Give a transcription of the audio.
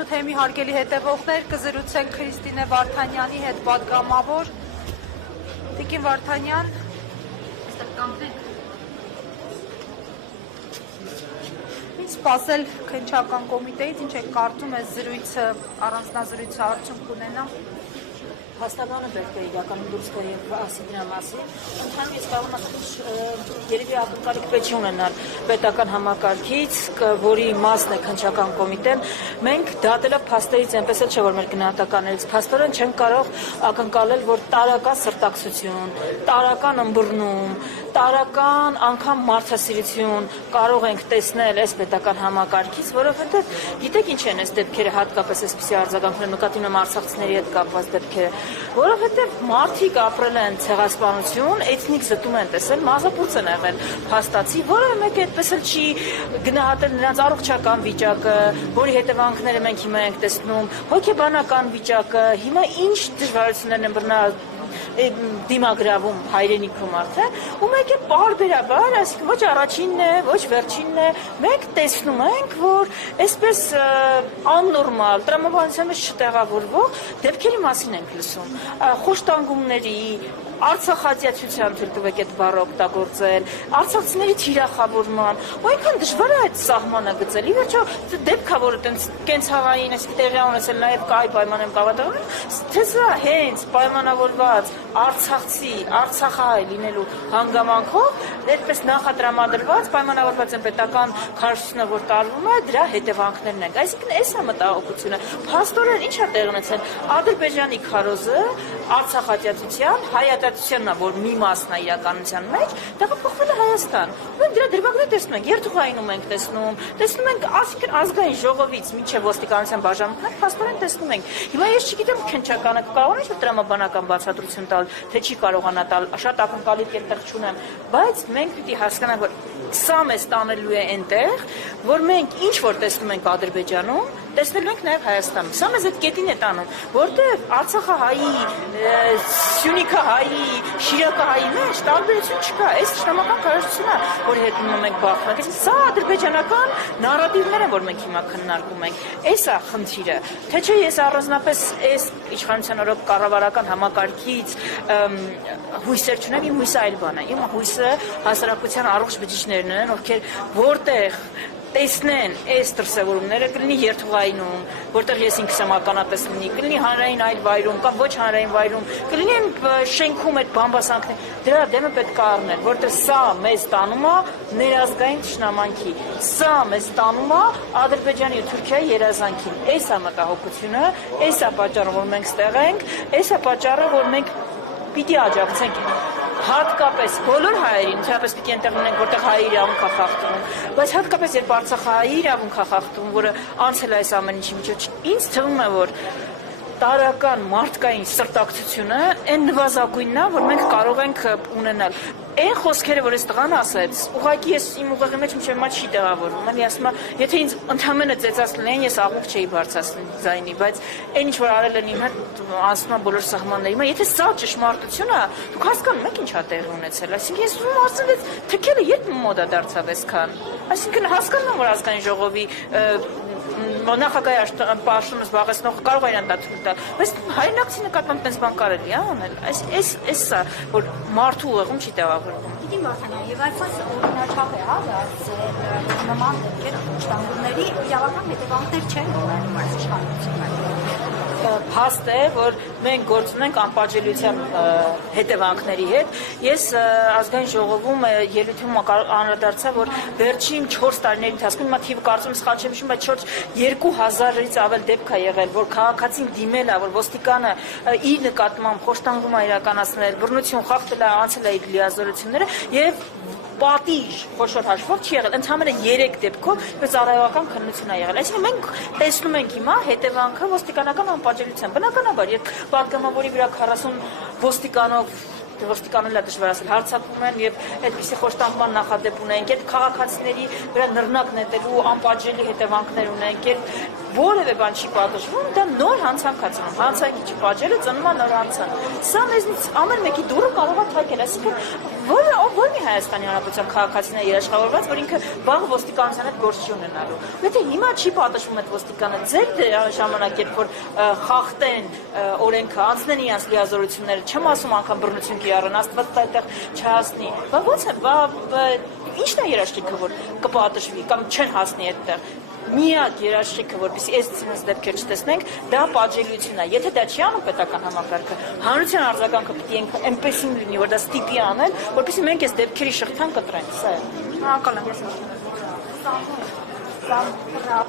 28 թեմի հարգելի հետևողներ, կզրուցենք Քրիստինե Վարդանյանի հետ պատգամավոր։ Տիկին Վարդանյան, ինչ սպասել քննչական կոմիտեից, ինչ եք կարծում այս զրույցը, առանձնազրույցը արդյունք ունենա։ Հաստատանը պետք է իրականում դուրս գա եւ ասի դրա մասին։ Ընդհանրապես կարող եմ երևի ակնկալիք պետք չի ունենալ պետական համակարգից, որի մասն է քննչական կոմիտեն։ Մենք դատելով փաստերից այնպես էլ չէ որ մեր գնահատականներից փաստորեն չեն կարող ակնկալել, որ տարական սրտակցություն, տարական ըմբռնում, տարական անգամ մարդասիրություն կարող ենք տեսնել այս պետական համակարգից, որովհետեւ գիտեք ինչ են այս դեպքերը, հատկապես այսպիսի արձագանքներ նկատի ունեմ արցախցիների հետ կապված դեպքերը, որովհետև մարդիկ ապրել են ցեղասպանություն, էթնիկ զտում են տեսել, մազապուրց են եղել փաստացի, որը մեկը այդպես էլ չի գնահատել նրանց առողջական վիճակը, որի հետևանքները մենք հիմա ենք տեսնում, հոգեբանական վիճակը, հիմա ինչ դժվարություններ են բռնա դիմագրավում հայրենիքում արդեն, ու մեկ է պարբերաբար, այսինքն ոչ առաջինն է, ոչ վերջինն է, մենք տեսնում ենք, որ այսպես աննորմալ, տրամաբանության մեջ չտեղավորվող դեպքերի մասին ենք լսում, խոշտանգումների, արցախազիացության թույլ տվեք այդ բառը օգտագործել, արցախցիների թիրախավորման, ու այնքան դժվար է այդ սահմանը գծել, ի վերջո դեպքա, որը տենց կենցաղային, այսինքն տեղի ունեցել նաև կայ պայման եմ կավատավորում, թե սա հենց պայմանավորված արցախցի, արցախահայ լինելու հանգամանքով, այդպես նախատրամադրված, պայմանավորված են պետական քարոզությունը, որ տարվում է, դրա հետևանքներն են։ Այսինքն այս է մտահոգությունը։ Փաստորեն ինչ է տեղ ունեցել Ադրբեջանի քարոզը արցախատյացության, հայատյացությանն է, որ մի մասն է իրականության մեջ, տեղափոխվել է Հայաստան։ Մենք դրա դրվագները տեսնում ենք, երթուղայինում ենք տեսնում ենք այսինքն ազգային ժողովից մինչև ոստիկանության բաժանումներ, փաստորեն տեսնում ենք։ Հիմա ես չգիտեմ քննչականը կարող է ինչ-որ տրամաբանական բացատրություն տալ, թե չի կարողանա տալ, շատ ակնկալի կերտեղ չունեմ, բայց մենք պիտի հասկանանք, որ սա մեզ տանելու է այնտեղ, որ մենք ինչ որ տեսնում ենք Ադրբեջանում, տեսնելու ենք նաև Հայաստանում։ Սա մեզ այդ կետին է տանում, որտեղ Արցախահայի, Սյունիքահայի, Շիրակահայի մեջ տարբերություն չկա։ Այս ճշտամական քարոզությունն է, որի հետ մենք բախվում ենք։ Սա ադրբեջանական նարատիվներ են, որ մենք հիմա քննարկում ենք։ Այս է խնդիրը։ Թե չէ ես առանձնապես այս իշխանության օրոք կառավարական համակարգից հույսեր չունեմ, իմ հույսը այլ բան է։ Իմ հույսը հասարակության առողջ բջիջներն են, ովքեր որտեղ տեսնեն այս դրսևորումները, կլինի երթուղայինում, որտեղ ես ինքս եմ ականատես լինի, կլինի հանրային այլ վայրում կամ ոչ հանրային վայրում, կլինի շենքում այդ բամբասանքներ, դրա դեմը պետք է առնել, որտեղ սա մեզ տանում է ներազգային թշնամանքի, սա մեզ տանում է Ադրբեջանի ու Թուրքիայի երազանքին, այս է մտահոգությունը, այս է պատճառը, որ մենք ստեղ ենք, այս է պատճառը, որ մենք պիտի աջակցենք հատկապես բոլոր հայերին, ընդհանրապես պիտի այնտեղ ունենք, որտեղ հայերի իրավունք է խախտվում, բայց հատկապես երբ Արցախահայի իրավունք է խախտվում, որը անցել է այս ամեն ինչի միջոց, ինձ թվում է, որ տարական մարդկային սրտակցությունը այն նվազագույնն է, որ մենք կարող ենք ունենալ։ Այն խոսքերը, որ այս տղան ասեց, ուղղակի ես իմ ուղեղի մեջ մինչև հիմա չի տեղավորվում։ Էլի ասում եմ, եթե ինձ ընդհանրապես ծեծած լինեին, ես աղմուկ չէի բարձրացնում ձայնի, բայց այն ինչ որ արել են իմ հետ, ասում եմ բոլոր սահմանների։ Հիմա եթե սա ճշմարտություն է, դուք հասկանում եք ինչ է տեղի ունեցել։ Այսինքն ես ուզում եմ ասել, թքելը երբ մոդա դարձավ այսքան։ Այսինքն հասկանում եմ, որ ազգային ժողովի նախագահի պաշտոնը զբաղեցնող կարող է իրան դա թույլ տալ, բայց հայրենակցի նկատմամբ տես բան կարելի է անել։ Այս սա, որ մարդու ուղեղում չի տեղավորվում։ Տիկին Վարդանյան, եւ այսպես օրինաչափ է, նման դեպքեր խոշտանգումների իրավական հետևանքներ չեն ունենում այս իշխանությունը։ Փաստ է, որ մենք գործ ունենք անպատժելիության հետևանքների հետ։ Ես ազգային ժողովում ելույթում անդրադարձա, որ վերջին 4 տարիների ընթացքում, հիմա թիվը կարծում սխալ չեմ հիշում, բայց 2000-ից ավել դեպք է եղել, որ քաղաքացին դիմել է, որ ոստիկանը իր նկատմամբ խոշտանգում է իրականացնել, բռնություն խախտել է, անցել է իր լիազորությունները եւ պատիժ խոշոր հաշվով չի եղել, ընդհանրապես 3 դեպքով ծառայողական քննություն է եղել։ Այսինքն մենք տեսնում ենք հիմա հետևանքը ոստիկանական անպատժելիության։ Բնականաբար, երբ պատգամավորի վրա 40 ոստիկանն էլ դժվար ասել, հարձակվում են եւ այդպիսի խոշտանգման նախադեպ ունենք, այդ քաղաքացիների վրա նռնակ նետելու անպատժելի հետևանքներ ունենք, երբ որևէ բան չի պատժվում, դա նոր հանցանք է ծնում, հանցանքի չպատժելը ծնում է նոր հանցանք։ Սա մեզնից ամեն մեկի դուրը կարող է թակել, այսինքն որ մի Հայաստանի Հանրապետության քաղաքացին է երաշխավորված, որ ինքը վաղ ոստիկանության հետ գործ չի ունենալու։ Եթե հիմա չի պատժվում այդ ոստիկանը, ձեր ժամանակ երբ որ խախտեն օրենքը, անցնեն իրենց լիազորությունները, չեմ ասում անգամ բռնություն կիրառեն, Աստված այդտեղ չհասնի։ Բա ո՞նց է, ի՞նչն է երաշխիքը, որ կպատժվի կամ չեն հասնի այդտեղ։ Միակ երաշխիքը, որպեսզի այս ցինս դեպքեր չտեսնենք, դա պատժելիությունն է։ Եթե դա չի անում պետական համակարգը, հանրության արձագանքը պետք է այնպեսին լինի, որ դա ստիպի անել, որպեսզի մենք այս դեպքերի շղթան կտրենք։ Սա է։ Շնորհակալ եմ։ Սա